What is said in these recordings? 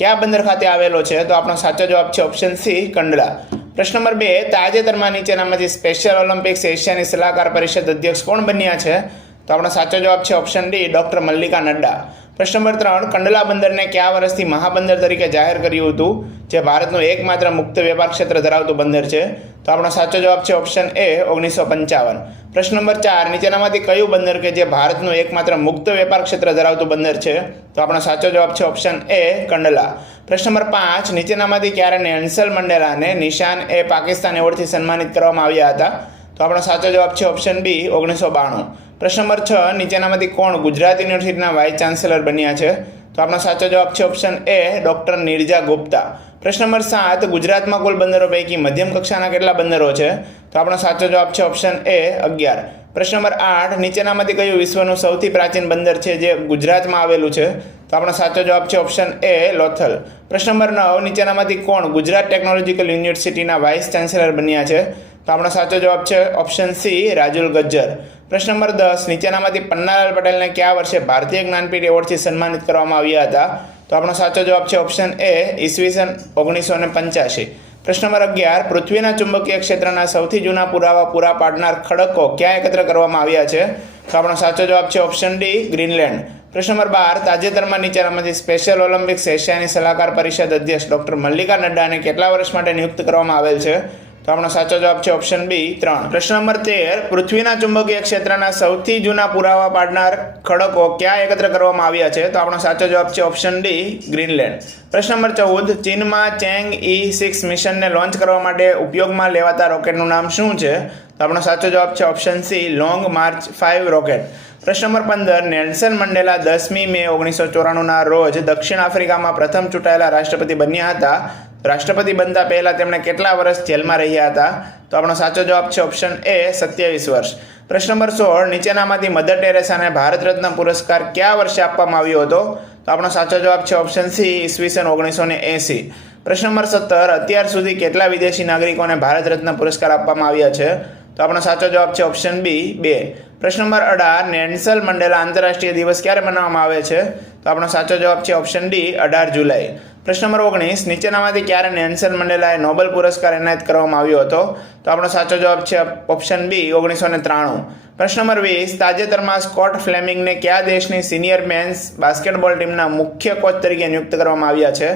કયા બંદર ખાતે આવેલો છે? તો આપણો સાચો જવાબ છે ઓપ્શન સી કંડલા. પ્રશ્ન નંબર બે, તાજેતરમાં નીચેનામાંથી સ્પેશિયલ ઓલિમ્પિક્સ એશિયાની સલાહકાર પરિષદ અધ્યક્ષ કોણ બન્યા છે? તો આપણો સાચો જવાબ છે option D doctor Mallika Nadda. પ્રશ્ન નંબર ત્રણ, કંડલા બંદરને કયા વર્ષથી મહાબંદર તરીકે જાહેર કર્યું હતું? જે ભારતનું એકમાત્ર મુક્ત વેપાર ક્ષેત્ર ધરાવતું બંદર છે. તો આપણો સાચો જવાબ છે ઓપ્શન એ ઓગણીસો પંચાવન. પ્રશ્ન નંબર ચાર, નીચેનામાંથી કયું બંદર કે જે ભારતનું એકમાત્ર મુક્ત વેપાર ક્ષેત્ર ધરાવતું બંદર છે? તો આપણો સાચો જવાબ છે ઓપ્શન એ કંડલા. પ્રશ્ન નંબર પાંચ, નીચેનામાંથી ક્યારે નેન્સલ મંડેલાને નિશાન એ પાકિસ્તાન એવોર્ડથી સન્માનિત કરવામાં આવ્યા હતા? તો આપણો સાચો જવાબ છે ઓપ્શન બી ઓગણીસો બાણું. પ્રશ્ન નંબર છ, નીચેનામાંથી કોણ ગુજરાત યુનિવર્સિટીના વાઇસ ચાન્સેલર બન્યા છે? તો આપણો સાચો જવાબ છે option A, doctor Nirja Gupta. પ્રશ્ન નંબર સાત, ગુજરાતમાં કુલ બંદરો પૈકી મધ્યમ કક્ષાના કેટલા બંદરો છે? તો આપણો સાચો જવાબ છે ઓપ્શન એ, અગિયાર. પ્રશ્ન નંબર આઠ, નીચેનામાંથી કયું વિશ્વનું સૌથી પ્રાચીન બંદર છે જે ગુજરાતમાં આવેલું છે? તો આપણો સાચો જવાબ છે ઓપ્શન એ, લોથલ. પ્રશ્ન નંબર નવ, નીચેનામાંથી કોણ ગુજરાત ટેકનોલોજીકલ યુનિવર્સિટીના વાઇસ ચાન્સેલર બન્યા છે? તો આપણો સાચો જવાબ છે ઓપ્શન સી રાજુલ ગજ્જર. પ્રશ્ન નંબર દસ, નીચેનામાંથી પન્નાલાલ પટેલને કયા વર્ષે ભારતીય જ્ઞાનપીઠ એવોર્ડથી સન્માનિત કરવામાં આવ્યા હતા? તો આપણો સાચો જવાબ છે ઓપ્શન એ ઈસવીસન ઓગણીસો ને પંચ્યાસી પ્રશ્ન નંબર અગિયાર, પૃથ્વીના ચુંબકીય ક્ષેત્રના સૌથી જૂના પુરાવા પૂરા પાડનાર ખડકો ક્યાં એકત્ર કરવામાં આવ્યા છે? તો આપણો સાચો જવાબ છે ઓપ્શન ડી ગ્રીનલેન્ડ. પ્રશ્ન નંબર બાર, તાજેતરમાં નીચેનામાંથી સ્પેશિયલ ઓલિમ્પિક્સ એશિયાની સલાહકાર પરિષદ અધ્યક્ષ ડોક્ટર મલ્લિકા નડ્ડાને કેટલા વર્ષ માટે નિયુક્ત કરવામાં આવેલ છે? તો આપણો સાચો જવાબ છે ઓપ્શન બી ત્રણ. પ્રશ્ન નંબર તેર, પૃથ્વીના ચુંબકીય ક્ષેત્રના સૌથી જૂના પુરાવા પાડનાર ખડકો ક્યાં એકત્ર કરવામાં આવ્યા છે? તો આપણો સાચો જવાબ છે ઓપ્શન ડી ગ્રીનલેન્ડ પ્રશ્ન નંબર ચૌદ, ચીનમાં ચેંગ ઈ સિક્સ મિશનને લોન્ચ કરવા માટે ઉપયોગમાં લેવાતા રોકેટનું નામ શું છે? તો આપણો સાચો જવાબ છે option C Long March five rocket પ્રશ્ન નંબર પંદર, નેલ્સન મંડેલા દસમી મે ઓગણીસો ચોરાણુંના રોજ દક્ષિણ આફ્રિકામાં પ્રથમ ચૂંટાયેલા રાષ્ટ્રપતિ બન્યા હતા. રાષ્ટ્રપતિ બનતા પહેલાં તેમણે કેટલા વર્ષ જેલમાં રહ્યા હતા? તો આપણો સાચો જવાબ છે ઓપ્શન એ સત્યાવીસ વર્ષ. પ્રશ્ન નંબર સોળ, નીચેનામાંથી મધર ટેરેસાને ભારત રત્ન પુરસ્કાર કયા વર્ષે આપવામાં આવ્યો હતો? તો આપણો સાચો જવાબ છે ઓપ્શન સી ઈસવીસન ઓગણીસો ને એંસી. પ્રશ્ન નંબર સત્તર, અત્યાર સુધી કેટલા વિદેશી નાગરિકોને ભારત રત્ન પુરસ્કાર આપવામાં આવ્યા છે? તો આપણો સાચો જવાબ છે ઓપ્શન બી બે પ્રશ્ન નંબર અઢાર, નેન્સલ મંડેલા આંતરરાષ્ટ્રીય દિવસ ક્યારે મનાવવામાં આવે છે? તો આપણો સાચો જવાબ છે ઓપ્શન ડી અઢાર જુલાઈ. પ્રશ્ન નંબર ઓગણીસ, નીચેનામાંથી ક્યારે નેન્સન મંડેલાએ નોબેલ પુરસ્કાર એનાયત કરવામાં આવ્યો હતો? તો આપણો સાચો જવાબ છે ઓપ્શન બી ઓગણીસો ને ત્રાણું. પ્રશ્ન નંબર વીસ, તાજેતરમાં સ્કોટ ફ્લેમિંગને કયા દેશની સિનિયર મેન્સ બાસ્કેટબોલ ટીમના મુખ્ય કોચ તરીકે નિયુક્ત કરવામાં આવ્યા છે?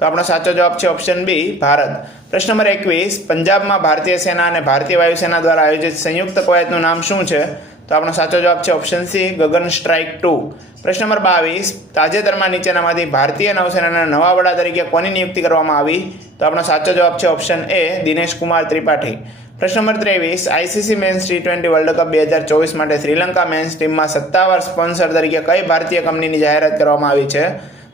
તો આપણો સાચો જવાબ છે ઓપ્શન બી ભારત. પ્રશ્ન નંબર એકવીસ, પંજાબમાં ભારતીય સેના અને ભારતીય વાયુસેના દ્વારા આયોજિત સંયુક્ત કવાયતનું નામ શું છે? તો આપણો સાચો જવાબ છે option C Gagan strike two. પ્રશ્ન નંબર બાવીસ, તાજેતરમાં નીચેનામાંથી ભારતીય નૌસેનાના નવા વડા તરીકે કોની નિયુક્તિ કરવામાં આવી? તો આપણો સાચો જવાબ છે ઓપ્શન એ દિનેશ કુમાર ત્રિપાઠી. પ્રશ્ન નંબર ત્રેવીસ ICC men's T twenty World Cup બે હજાર ચોવીસ માટે શ્રીલંકા મેન્સ ટીમમાં સત્તાવાર સ્પોન્સર તરીકે કઈ ભારતીય કંપનીની જાહેરાત કરવામાં આવી છે?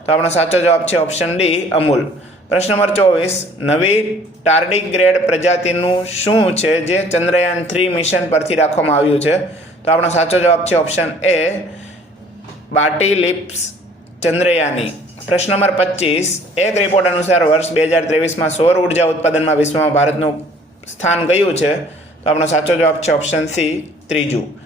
તો આપણો સાચો જવાબ છે ઓપ્શન ડી અમૂલ. પ્રશ્ન નંબર ચોવીસ, નવી ટાર્ડિગ્રેડ પ્રજાતિનું શું છે જે ચંદ્રયાન થ્રી મિશન પરથી રાખવામાં આવ્યું છે? તો આપણો સાચો જવાબ છે ઓપ્શન એ બાટી લિપ્સ ચંદ્રયાની. પ્રશ્ન નંબર પચીસ, એક રિપોર્ટ અનુસાર વર્ષ બે હજાર ત્રેવીસમાં સૌર ઊર્જા ઉત્પાદનમાં વિશ્વમાં ભારતનું સ્થાન ગયું છે? તો આપણો સાચો જવાબ છે ઓપ્શન સી ત્રીજું.